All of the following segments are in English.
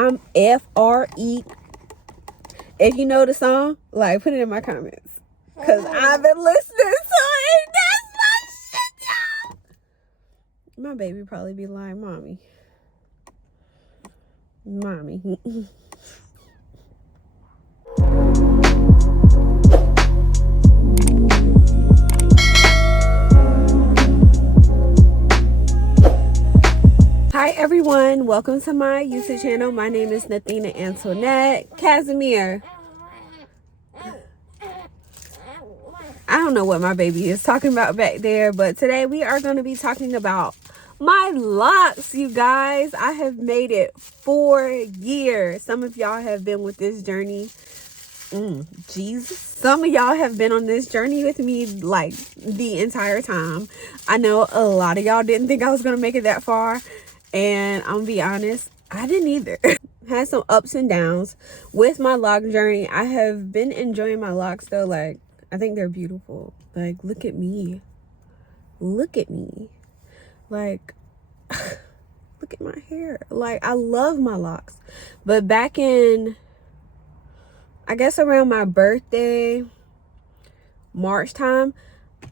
I'm F-R-E. If you know the song, like, put it in my comments. Because I've been listening to it. That's my shit, y'all. My baby probably be like, Mommy. Hi everyone, welcome to my YouTube channel. My name is Nathena Antoinette Casimir. I don't know what my baby is talking about back there, but today we are going to be talking about my locks, you guys. I have made it 4 years. Some of y'all have been with this journey. Jesus. Some of y'all have been on this journey with me like the entire time. I know a lot of y'all didn't think I was going to make it that far. And I'm gonna be honest, I didn't either. Had some ups and downs with my lock journey. I have been enjoying my locks though. Like, I think they're beautiful. Like, look at me. Look at me. Like, look at my hair. Like, I love my locks. But back in, I guess around my birthday, March time,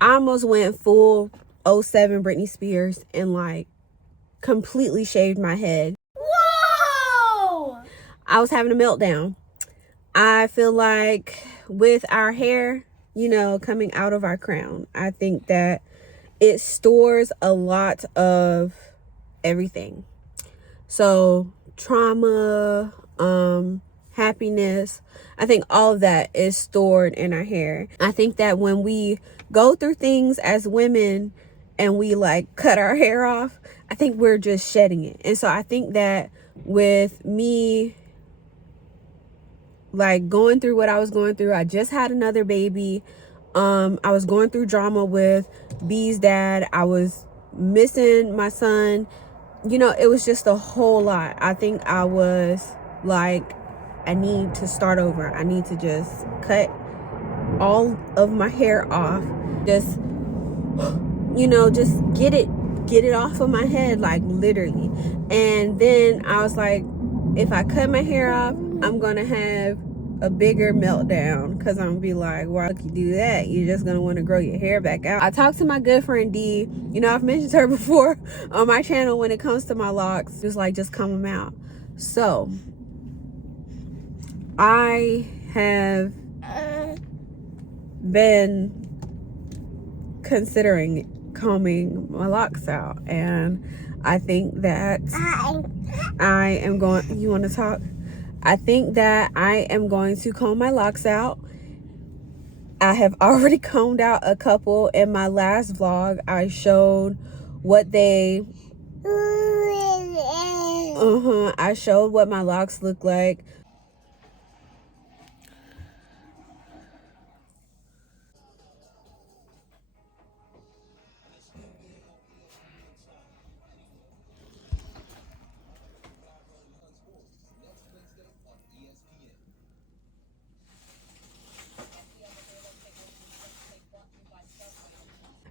I almost went full 07 Britney Spears and like completely shaved my head. Whoa! I was having a meltdown. I feel like with our hair, you know, coming out of our crown, I think that it stores a lot of everything. So trauma, happiness, I think all of that is stored in our hair. I think that when we go through things as women and we like cut our hair off, I think we're just shedding it. And so I think that with me like going through what I was going through, I just had another baby. I was going through drama with B's dad. I was missing my son. You know, it was just a whole lot. I think I was like, I need to start over. I need to just cut all of my hair off. Just, you know, just get it off of my head, like literally. And then I was like, if I cut my hair off, I'm gonna have a bigger meltdown, because I'm gonna be like, why would you do that? You're just gonna want to grow your hair back out. I talked to my good friend D. You know, I've mentioned her before on my channel when it comes to my locks. Just comb them out. So I have been considering combing my locks out, and I think that I am going, you want to talk? I think that I am going to comb my locks out. I have already combed out a couple. In my last vlog, I showed what they I showed what my locks look like.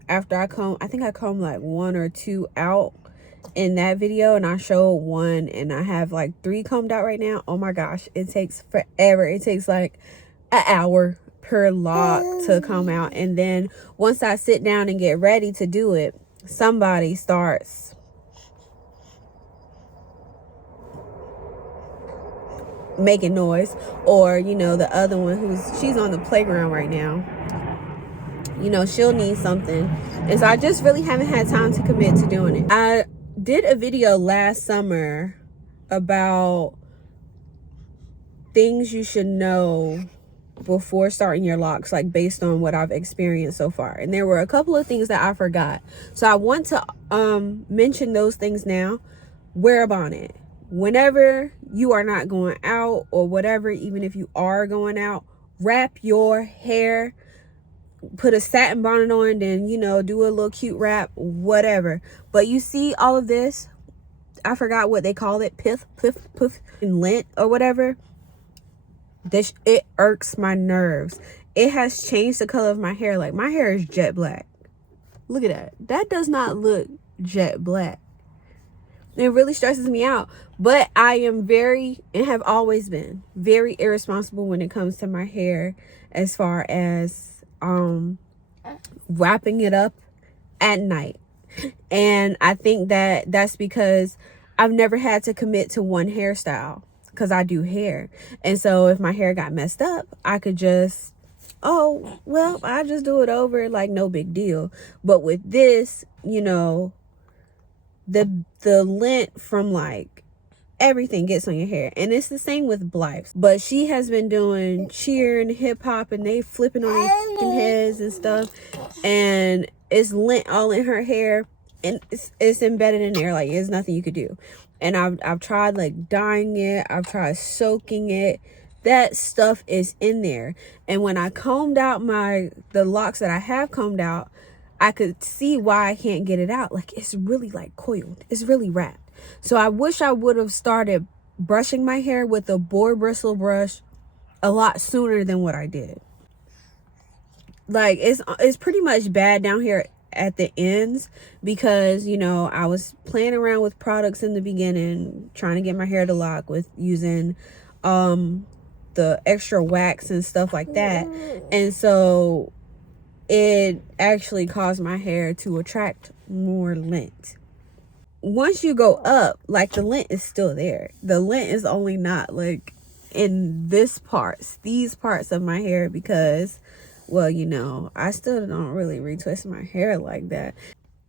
After I comb, I think I combed like 1 or 2 out in that video, and I showed 1, and I have like 3 combed out right now. Oh my gosh, it takes forever. It takes like an hour per lock to comb out. And then once I sit down and get ready to do it, somebody starts making noise, or you know, the other one she's on the playground right now, you know, she'll need something. And so I just really haven't had time to commit to doing it. I did a video last summer about things you should know before starting your locks, like based on what I've experienced so far. And there were a couple of things that I forgot. So I want to mention those things now. Wear a bonnet. Whenever you are not going out or whatever, even if you are going out, wrap your hair. Put a satin bonnet on, then, you know, do a little cute wrap, whatever. But you see all of this, I forgot what they call it, puff, and lint or whatever. This, it irks my nerves. It has changed the color of my hair. Like, my hair is jet black. Look at that. That does not look jet black. It really stresses me out. But I am very, and have always been, very irresponsible when it comes to my hair, as far as wrapping it up at night. And I think that that's because I've never had to commit to one hairstyle, because I do hair. And so if my hair got messed up, I could just, oh, well, I just do it over, like no big deal. But with this, you know, the lint from like everything gets on your hair. And it's the same with Blythe. But she has been doing cheer and hip hop, and they flipping on their heads and stuff, and it's lint all in her hair, and it's embedded in there. Like, there's nothing you could do. And I've tried like dyeing it, I've tried soaking it. That stuff is in there. And when I combed out the locks that I have combed out, I could see why I can't get it out. Like, it's really like coiled. It's really wrapped. So I wish I would have started brushing my hair with a boar bristle brush a lot sooner than what I did. Like, it's pretty much bad down here at the ends, because, you know, I was playing around with products in the beginning, trying to get my hair to lock with using the extra wax and stuff like that. And so it actually caused my hair to attract more lint. Once you go up, like, the lint is still there. The lint is only not like in these parts of my hair, because, well, you know, I still don't really retwist my hair like that.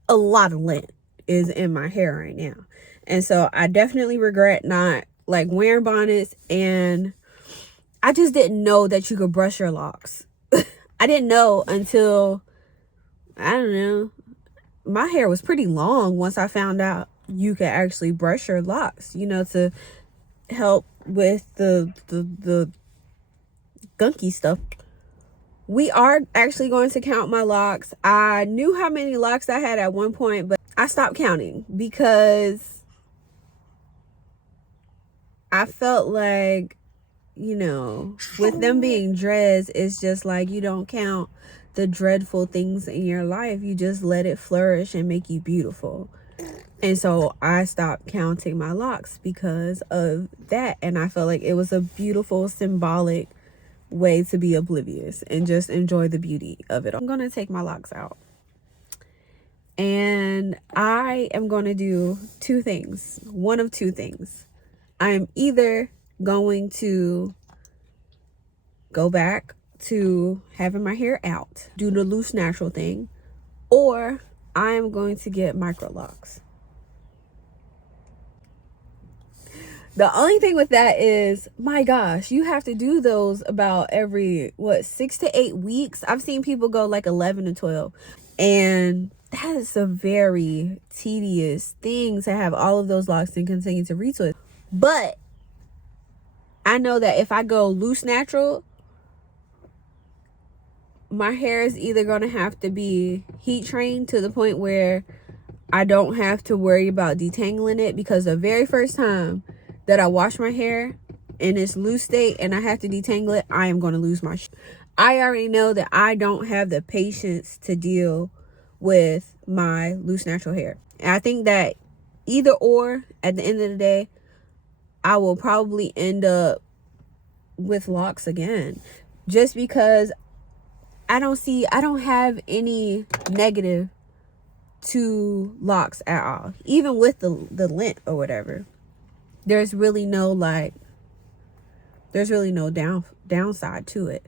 A lot of lint is in my hair right now. And so I definitely regret not like wearing bonnets, and I just didn't know that you could brush your locks. I didn't know until, I don't know, my hair was pretty long once I found out you could actually brush your locks, you know, to help with the gunky stuff. We are actually going to count my locks. I knew how many locks I had at one point, but I stopped counting because I felt like, you know, with them being dreads, it's just like you don't count the dreadful things in your life. You just let it flourish and make you beautiful. And so I stopped counting my locks because of that. And I felt like it was a beautiful, symbolic way to be oblivious and just enjoy the beauty of it. I'm going to take my locks out. And I am going to do two things. One of two things. I'm either going to go back to having my hair out, do the loose natural thing, or I am going to get micro locks. The only thing with that is, my gosh, you have to do those about every, 6 to 8 weeks. I've seen people go like 11 to 12. And that is a very tedious thing to have all of those locks and continue to retwist. But I know that if I go loose natural, my hair is either going to have to be heat trained to the point where I don't have to worry about detangling it, because the very first time that I wash my hair in its loose state and I have to detangle it, I am going to lose my shit. I already know that I don't have the patience to deal with my loose natural hair. And I think that either or, at the end of the day, I will probably end up with locks again, just because I don't have any negative to locks at all. Even with the lint or whatever, there's really no downside to it.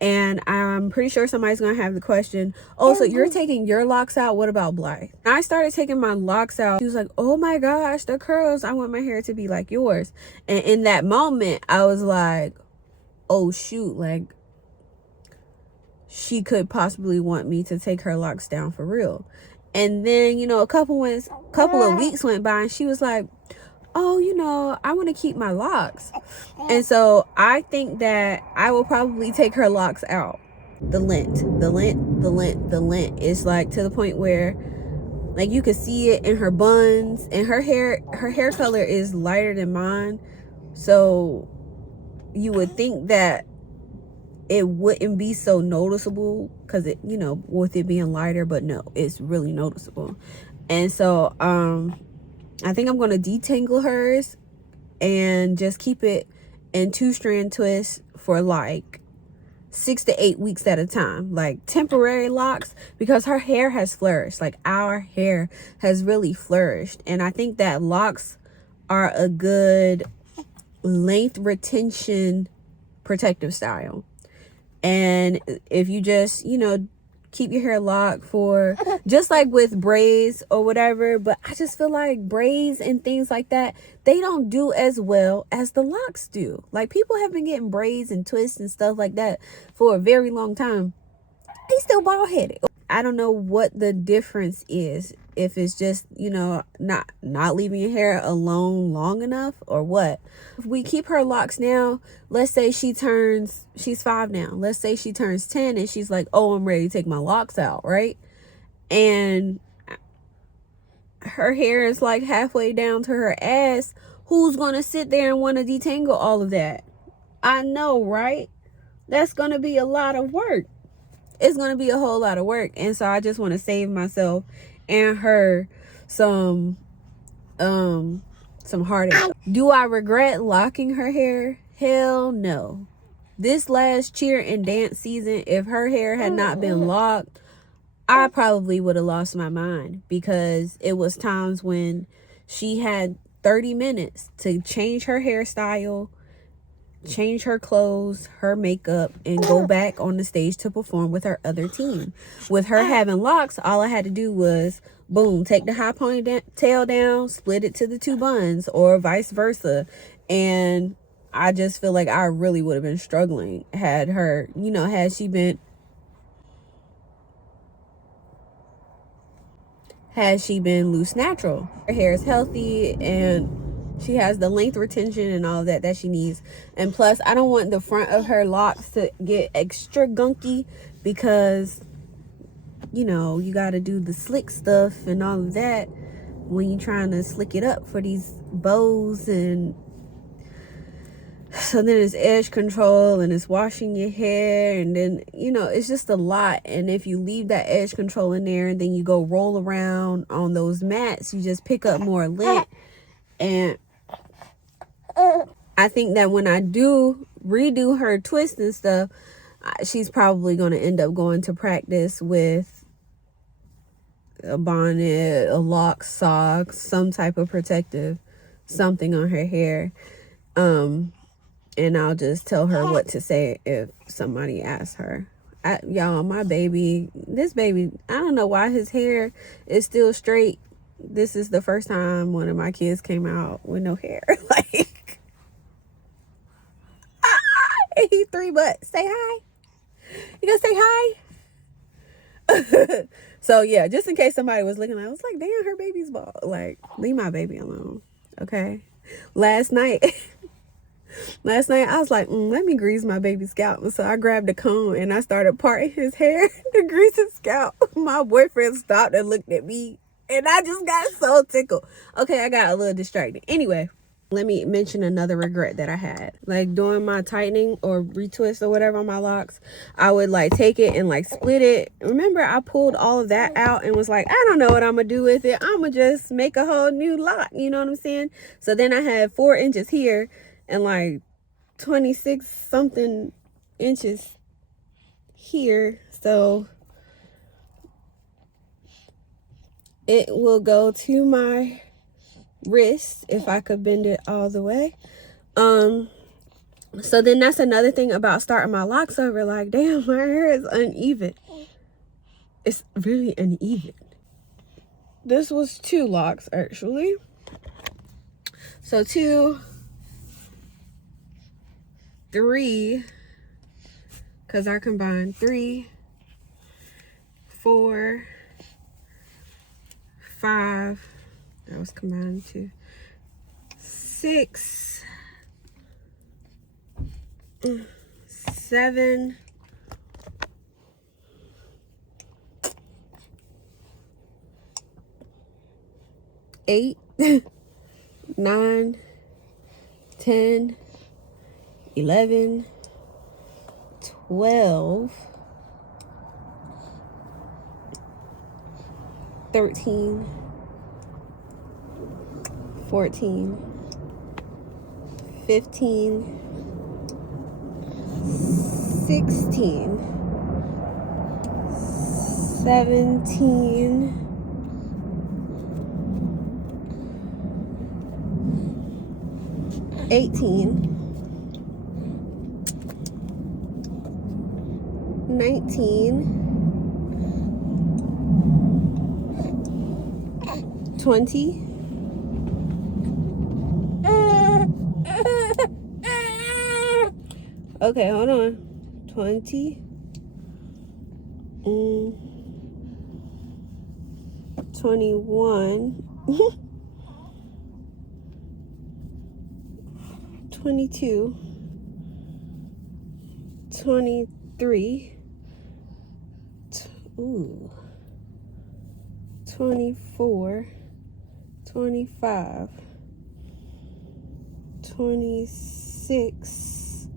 And I'm pretty sure somebody's gonna have the question, oh, so you're taking your locks out, what about Blythe? And I started taking my locks out. She was like, oh my gosh, the curls, I want my hair to be like yours. And in that moment, I was like, oh shoot, like, she could possibly want me to take her locks down for real. And then, you know, a couple of weeks went by, and she was like, oh, you know, I want to keep my locks. And so I think that I will probably take her locks out. The lint is like to the point where, like, you could see it in her buns, and her hair color is lighter than mine. So you would think that it wouldn't be so noticeable, because it, you know, with it being lighter, but no, it's really noticeable. And so I think I'm going to detangle hers and just keep it in 2-strand twists for like 6 to 8 weeks at a time, like temporary locks, because her hair has flourished. Like our hair has really flourished, and I think that locks are a good length retention protective style. And if you just, you know, keep your hair locked for, just like with braids or whatever, but I just feel like braids and things like that, they don't do as well as the locks do. Like, people have been getting braids and twists and stuff like that for a very long time. They still bald headed. I don't know what the difference is, if it's just, you know, not leaving your hair alone long enough or what. If we keep her locks now, let's say she's 5 now, let's say she turns 10 and she's like, oh, I'm ready to take my locks out, right? And her hair is like halfway down to her ass. Who's gonna sit there and want to detangle all of that? I know, right? That's gonna be a lot of work. It's going to be a whole lot of work. And so I just want to save myself and her some heartache. Do I regret locking her hair? Hell no. This last cheer and dance season, if her hair had not been locked, I probably would have lost my mind, because it was times when she had 30 minutes to change her hairstyle, change her clothes, her makeup, and go back on the stage to perform with her other team. With her having locks, all I had to do was, boom, take the high ponytail down, split it to the 2 buns, or vice versa. And I just feel like I really would have been struggling had her, you know, had she been loose natural. Her hair is healthy and she has the length retention and all of that she needs. And plus, I don't want the front of her locks to get extra gunky, because, you know, you got to do the slick stuff and all of that when you're trying to slick it up for these bows. And so then it's edge control and it's washing your hair, and then, you know, it's just a lot. And if you leave that edge control in there and then you go roll around on those mats, you just pick up more lint. And I think that when I do redo her twist and stuff, she's probably going to end up going to practice with a bonnet, a lock, socks, some type of protective something on her hair. And I'll just tell her what to say if somebody asks her. Y'all, my baby, this baby, I don't know why his hair is still straight. This is the first time one of my kids came out with no hair. Like, he 3 butts. Say hi. You gonna say hi? So yeah, just in case somebody was looking, I was like, damn, her baby's bald. Like, leave my baby alone, okay? Last night I was like, let me grease my baby's scalp. So I grabbed a comb and I started parting his hair to grease his scalp. My boyfriend stopped and looked at me, and I just got so tickled. Okay, I got a little distracted. Anyway, let me mention another regret that I had. Like, doing my tightening or retwist or whatever on my locks, I would like take it and like split it. Remember, I pulled all of that out and was like, I don't know what I'm gonna do with it. I'm gonna just make a whole new lock. You know what I'm saying? So then I had 4 inches here and like 26 something inches here. So it will go to my wrist if I could bend it all the way. So then that's another thing about starting my locks over. Like, damn, my hair is uneven. It's really uneven. This was 2 locks actually. So 2, 3, because I combined 3, 4, 5, that was combined 2, 6, 7, 8, 9, 10, 11, 12, 13, 14, 15, 16, 17, 18, 19, 20, 20, 21, 22, 23, 24, 25, 26,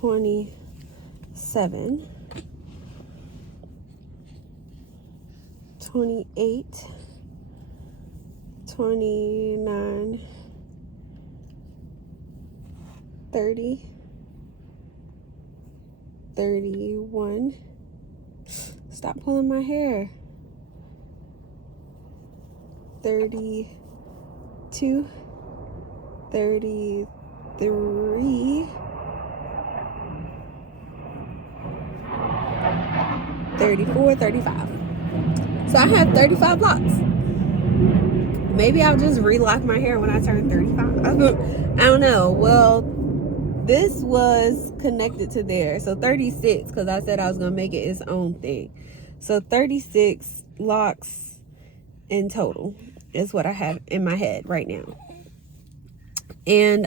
27, 28, 29, 30, 31. Stop pulling my hair. 32, 33, 34, 35. So I have 35 locks. Maybe I'll just relock my hair when I turn 35. I don't know. Well, this was connected to there. So 36, because I said I was going to make it its own thing. So 36 locks in total is what I have in my head right now. And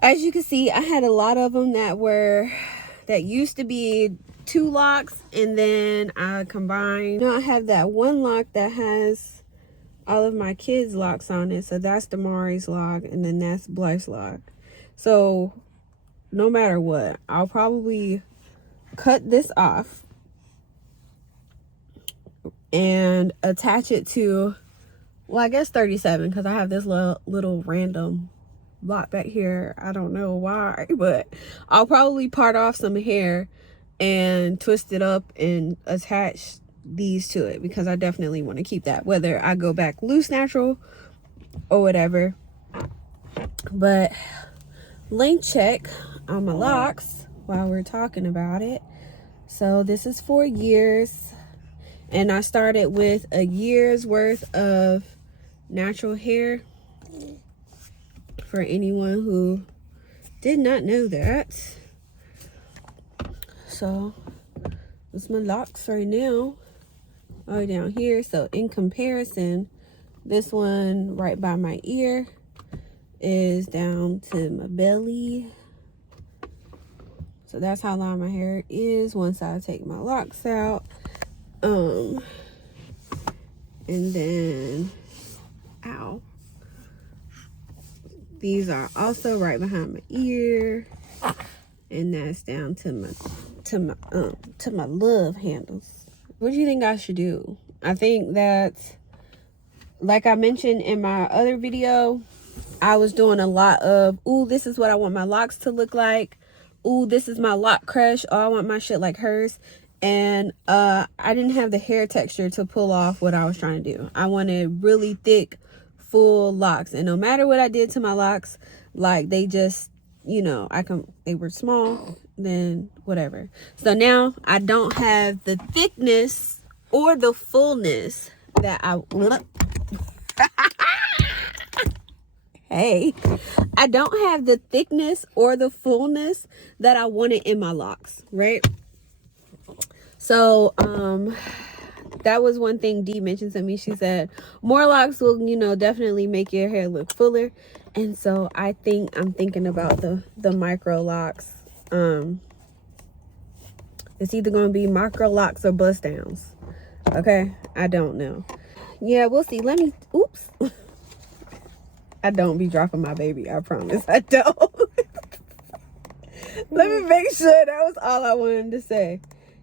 as you can see, I had a lot of them that used to be 2 locks, and then I combined. Now I have that one lock that has all of my kids' locks on it. So that's Damari's lock, and then that's Blythe's lock. So no matter what, I'll probably cut this off and attach it to, well, I guess 37, because I have this little random lock back here. I don't know why, but I'll probably part off some hair and twist it up and attach these to it, because I definitely want to keep that, whether I go back loose natural or whatever. But length check on my locks while we're talking about it. So this is 4 years, and I started with a year's worth of natural hair, for anyone who did not know that. So that's my locks right now, all down here. So in comparison, this one right by my ear is down to my belly. So that's how long my hair is once I take my locks out. And then, ow, these are also right behind my ear, and that's down to my love handles. What do you think I should do? I think that, like I mentioned in my other video, I was doing a lot of, ooh, this is what I want my locks to look like. Ooh, this is my lock crush. Oh, I want my shit like hers. And I didn't have the hair texture to pull off what I was trying to do. I wanted really thick, full locks. And no matter what I did to my locks, like, they just, you know, they were small, then whatever. So now I don't have the thickness or the fullness that I I don't have the thickness or the fullness that I wanted in my locks, right? So that was one thing Dee mentioned to me. She said more locks will, you know, definitely make your hair look fuller. And so I think I'm thinking about the micro locks. It's either going to be micro locks or bust downs. Okay, I don't know. Yeah, we'll see. Let me, oops. I don't be dropping my baby, I promise. I don't. Let me make sure that was all I wanted to say.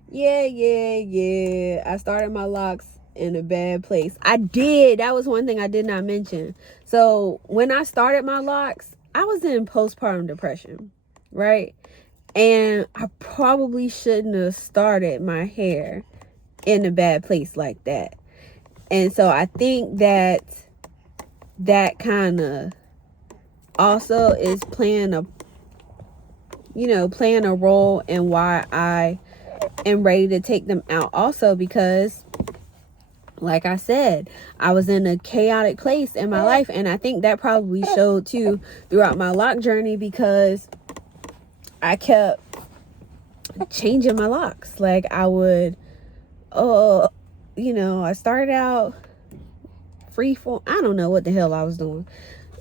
Yeah. I started my locks in a bad place. I did. That was one thing I did not mention. So when I started my locks, I was in postpartum depression, right? And I probably shouldn't have started my hair in a bad place like that. And so I think that kind of also is playing a role in why I am ready to take them out also, because like I said, I was in a chaotic place in my life, and I think that probably showed too throughout my lock journey, because I kept changing my locks. Like I would I started out freeform. I don't know what the hell I was doing.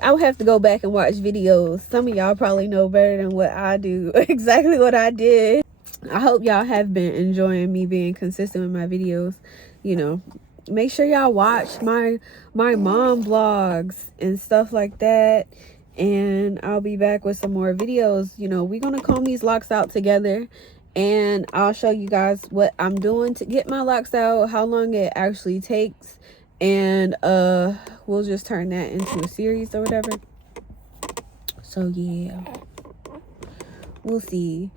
I would have to go back and watch videos. Some of y'all probably know better than what I do exactly what I did. I hope y'all have been enjoying me being consistent with my videos. Make sure y'all watch my mom vlogs and stuff like that. And I'll be back with some more videos. We're going to comb these locks out together. And I'll show you guys what I'm doing to get my locks out, how long it actually takes. And we'll just turn that into a series or whatever. So yeah, we'll see.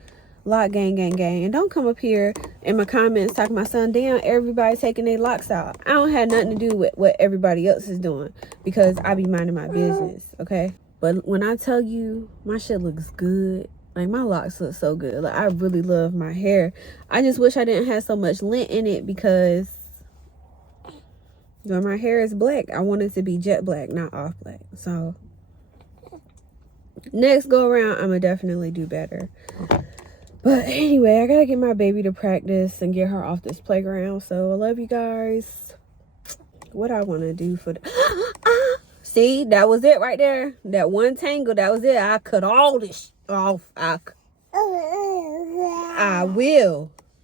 Lock gang. And don't come up here in my comments talking about, son, damn, everybody's taking their locks out. I don't have nothing to do with what everybody else is doing, because I be minding my business, okay? But when I tell you my shit looks good, like my locks look so good. Like I really love my hair. I just wish I didn't have so much lint in it, because my hair is black. I want it to be jet black, not off black. So next go around, I'm gonna definitely do better. But anyway, I gotta get my baby to practice and get her off this playground. So I love you guys. What I want to do for see, that was it right there. That one tangle, that was it. I cut all this off. I will.